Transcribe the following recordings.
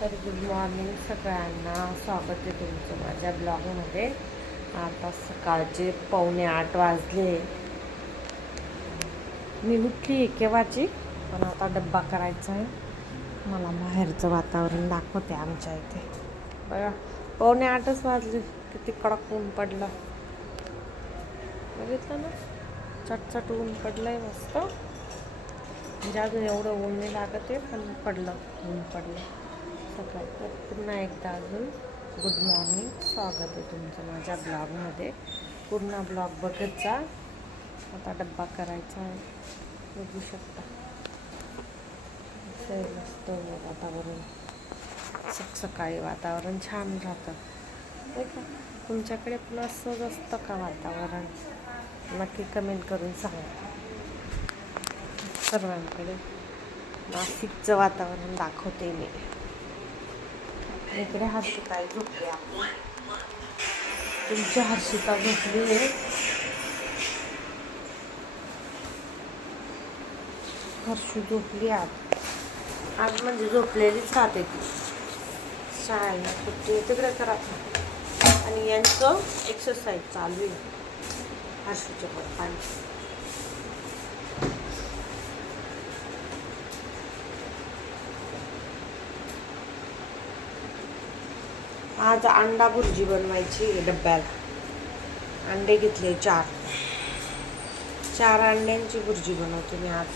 तर good morning सगळ्यांना, स्वागत आहे तुमचं माझ्या ब्लॉगमध्ये. आता सकाळचे 7:45 वाजले. मी उठली आहे केव्हाची, पण आता डब्बा करायचा आहे. मला बाहेरचं वातावरण दाखवते आमच्या इथे. बघा 7:45 वाजले, किती कडक ऊन पडलं. बघितलं ना, चटचट ऊन पडलं आहे मस्त. म्हणजे अजून एवढं ऊन नाही लागत आहे, पण पडलं, ऊन पडलं सकाळी. तर पुन्हा एकदा अजून गुड मॉर्निंग, स्वागत आहे तुमचं माझ्या ब्लॉगमध्ये. पूर्ण ब्लॉग बघत जा. आता डब्बा करायचा आहे, बघू शकता. मस्त वातावरण, सकाळी वातावरण छान राहतं नाही का. तुमच्याकडे पण असंच असतं का वातावरण? नक्की कमेंट करून सांगा. सर्वांकडे नाशिकचं वातावरण दाखवते मी. इकडे हर्षिता झोपली आहे. तुमची हर्षिता झोपली आहे. हर्षू झोपली आज म्हणजे झोपलेलीच राहते ती. शाळेला सुट्टी तिकडे करा. आणि यांचं एक्सरसाइज चालू आहे हर्षूच्या पप्पांची. आज अंडा भुर्जी बनवायची डब्याला. अंडे घेतले 4 अंड्यांची भुर्जी बनवते मी आज.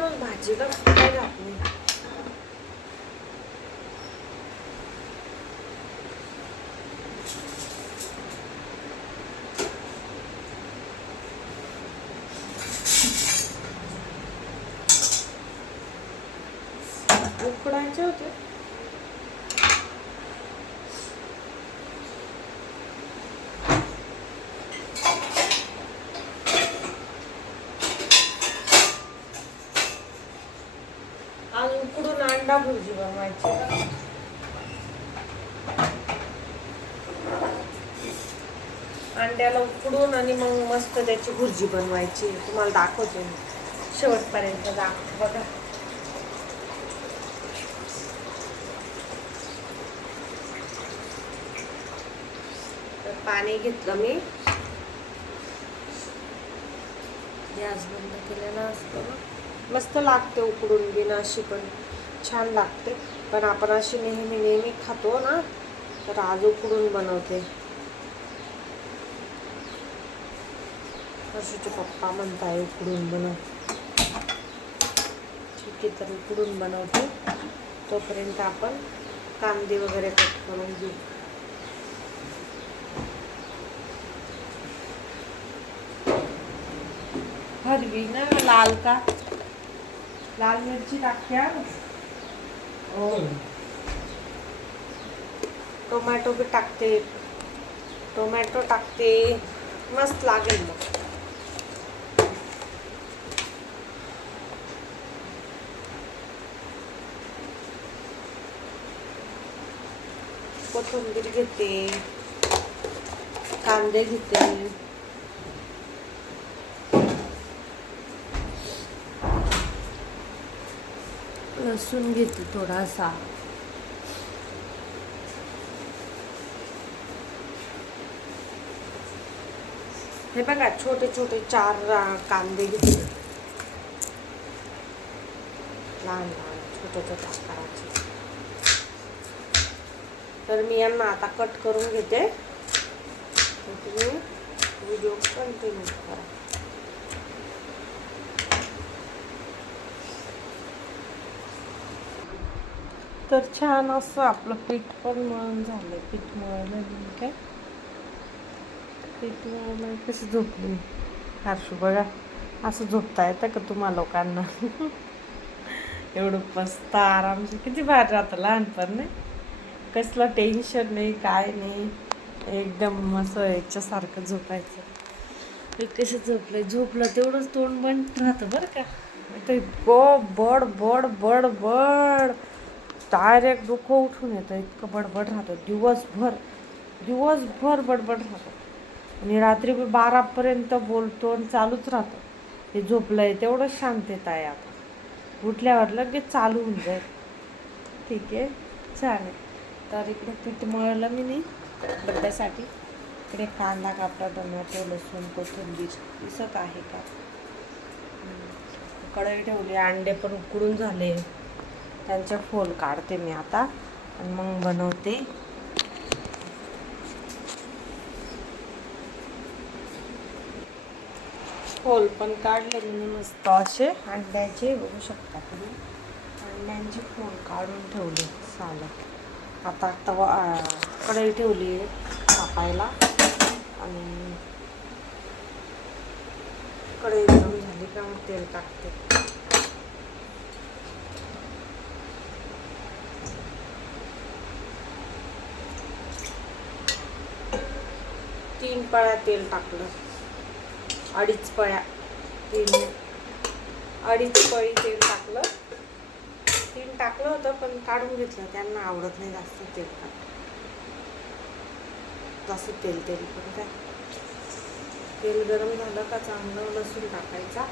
रोज भाजीला काय राहत नाही. उकडायचे होते. आज उकडून अंडा भुर्जी बनवायची. अंड्याला उकडून आणि मग मस्त त्याची भुर्जी बनवायची. तुम्हाला दाखवते मी, शेवटपर्यंत दाखव. बघा पाणी घेतलं मी, गॅस बंद केलेला असतो ना. मस्त लागते उकडून बिना, अशी पण छान लागते. पण आपण अशी नेहमी खातो ना, तर आज उकडून बनवते. हर्षूचे पप्पा म्हणताय उकडून बनव. ठीक आहे, तर उकडून बनवते. तोपर्यंत आपण कांदे वगैरे कट करून घेऊ. हरवी ना लाल का, लाल मिरची टाकत्या. टोमॅटो बी टाकते, टोमॅटो टाकते, मस्त लागेल मग. कोथिंबीर घेते, कांदे घेते, लसूण घेते थोडासा. हे बघा छोटे छोटे 4 कांदे घेतले, लहान लहान छोटे छोटे आकाराचे. तर मी यांना आता कट करून घेते. तुम्ही व्हिडिओ कंटिन्यू करा. तर छान असं आपलं पीठ पण मळून झालं. पीठ मळलं काय, पीठ मळलं. कशी झोपली हर्षू बघा. असं झोपता येतं का तुम्हा लोकांना? एवढं मस्त आरामशीर, किती भारी राहतं लहानपण नाही. कसलं टेन्शन नाही, काय नाही. एकदम असं याच्यासारखं झोपायचं. हे कसं झोपलं तेवढंच तोंड बंद राहतं बरं का. ते बड बड बड बड डायरेक्ट डोकं उठून येतं, इतकं बडबड राहतं. दिवसभर बडबड राहतं. आणि रात्री 12पर्यंत बोलतो आणि चालूच राहतं. हे झोपलंय तेवढंच शांतता आहे. आता उठल्यावर लगेच चालू होऊन जाईल. ठीक आहे, छान आहे. तर इकडे पीठ मळलं मी नाही डब्यासाठी. इकडे कांदा कापला, टोमॅटो, लसूण, कोथिंबीर दिसत आहे का? कढई ठेवली, अंडे पण उकडून झाले, त्यांचे फोल काढते मी आता आणि मग बनवते. फोल पण काढले मी मस्त असे अंड्याचे, बघू शकता तुम्ही. अंड्यांचे फोल काढून ठेवले सालं. आता तवा कढई ठेवली कापायला आणि कढई गरम झाली का मग तेल टाकते. तीन पळ्या तेल टाकलं, अडीच पळ्या, अडीच पळी तेल टाकलं. 3 टाकलं होतं पण काढून घेतलं, त्यांना आवडत नाही जास्त तेल जास्त तेल पण काय. तेल गरम झालं का चांगलं लसूण टाकायचा.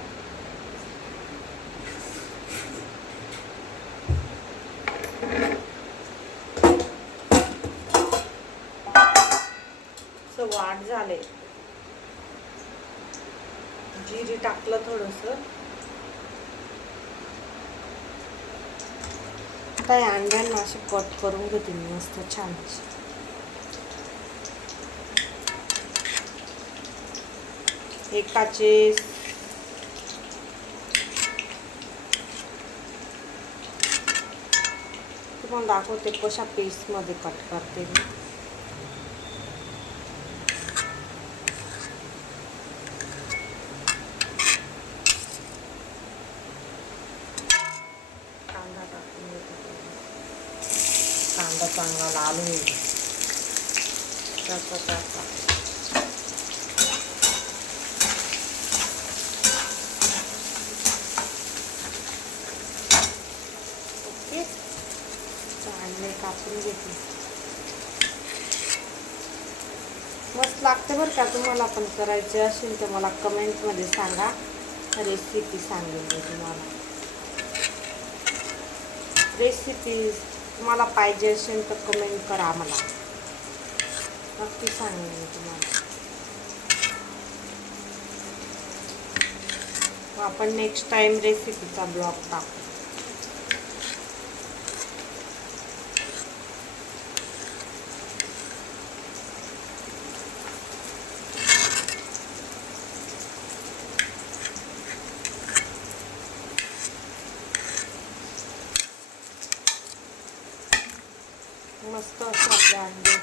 वाढ झाले, जिरे टाकलं थोडंसं. आता या अंड्यांना असे कट करून घेते मी मस्त छान. एकाचे तुम्हाला दाखवते कशा पीसमध्ये कट करते मी. कांदा टाकून घेते, कांदा चांगला लाल होईल त्याचा. ओके, अंडे कापून घेते. मस्त लागते बरं का. तुम्हाला पण करायचे असेल तर मला कमेंटमध्ये सांगा, रेसिपी सांगेन मी तुम्हाला. रेसिपी तुम्हाला पाहिजे असेल तर कमेंट करा, मला नक्की सांगेन मी तुम्हाला. आपण नेक्स्ट टाइम रेसिपीचा ब्लॉग टाकू. मस्त असे आपले अंडे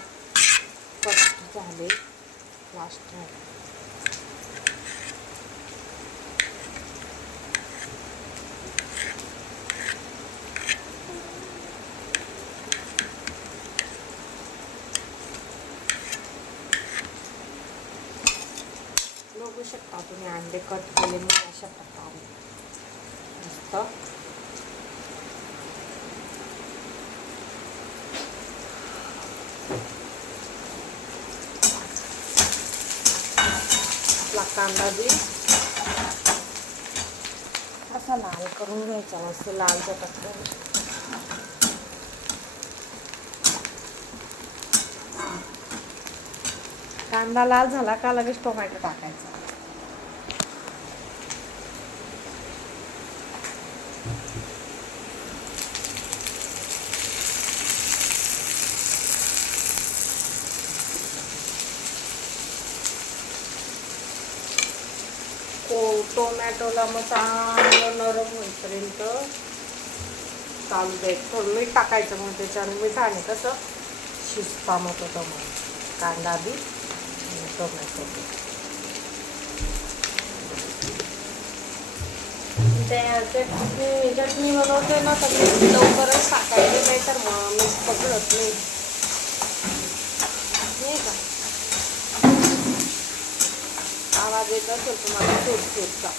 कट झाले. लास्ट बघू शकता तुम्ही अंडे कट केले मी अशा प्रकारे मस्त. आपला कांदा बी असा लाल करून घ्यायचा, मस्त लाल चटक. कांदा लाल झाला का लगेच टोमॅटो टाकायचा. टोमॅटोला मग चांगलं नरम होईपर्यंत चालू द्यायचं. थोडं मीठ टाकायचं, मग त्याच्याने मिठाने कसं शिजता मग तो कांदा बी टोमॅटो बी. चटणी बनवते ना तर मी लवकरच टाकायचे, नाही तर मग मीठ पकडत नाही का. आवाज येत असेल तुम्हाला सूटचा.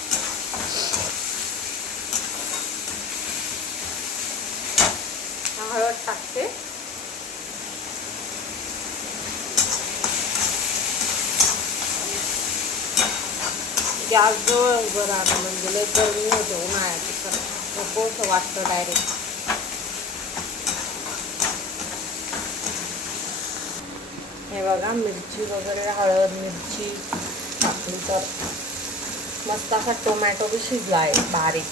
हळद टाकते. गॅस जवळ उभं राहणं म्हणजे लय गरमी होते उन्हाळ्याची, तर नकोसं वाटतं डायरेक्ट. बघा मिरची वगैरे, हळद मिरची टाकली तर मस्त असा टोमॅटो बी शिजला आहे बारीक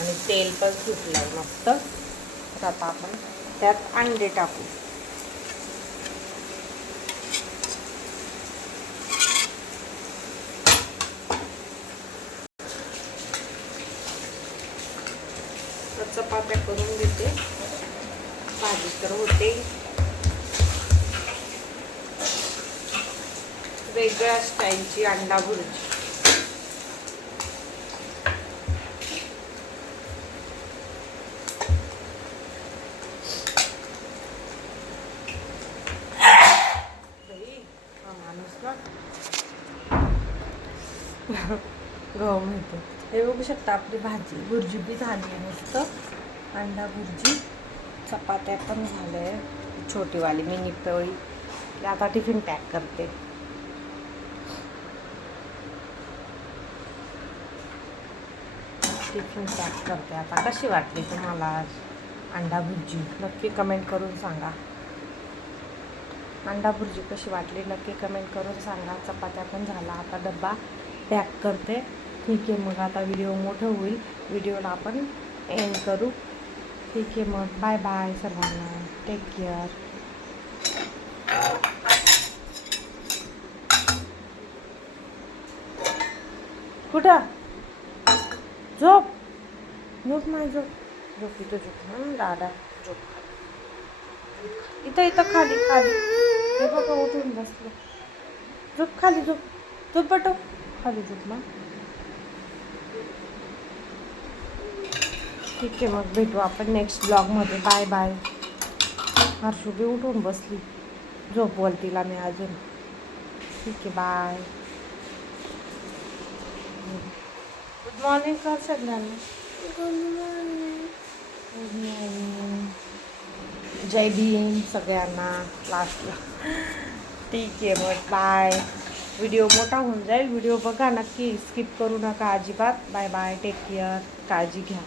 आणि तेल पण सुटलं आहे मस्त. तर आता आपण त्यात अंडे टाकू. चपात्या करून घेते, भाजी तर होते. वेगळ्या स्टाईलची अंडा भुर्जी. गहू माहिती. हे बघू शकता आपली भाजी भुर्जी बी झाली आहे मस्त. अंडा भुर्जी, चपात्या पण झाले, छोटीवाली मिनी पोळी. आता टिफिन पॅक करते. आता कशी वाटली तुम्हाला अंडा भुर्जी नक्की कमेंट करून सांगा. अंडा भुर्जी कशी वाटली नक्की कमेंट करून सांगा. चपात्या पण झाला, आता डब्बा पॅक करते. ठीक आहे, मग आता व्हिडिओ मोठं होईल, व्हिडिओला आपण एंड करू. ठीक आहे, मग बाय बाय सर्वांना, टेक केअर. कुठं झोप नाही झोप इथं झोप दादा झोप इथं खाली हे बघा उठून बसलो. झोप खाली, झोप बटो खाली झोप ना. ठीक आहे, मग भेटू आपण नेक्स्ट ब्लॉगमध्ये. Bye bye. हर्षू बी उठून बसली, झोपवल तिला मी अजून. ठीक आहे, बाय. गुड मॉर्निंग कर सगळ्यांना. Good morning. जय भीम सगळ्यांना लास्टला. ठीक आहे, मग बाय. व्हिडिओ मोठा होऊन जाईल, व्हिडिओ बघा नक्की, स्किप करू नका अजिबात. बाय बाय, टेक केअर, काळजी घ्या.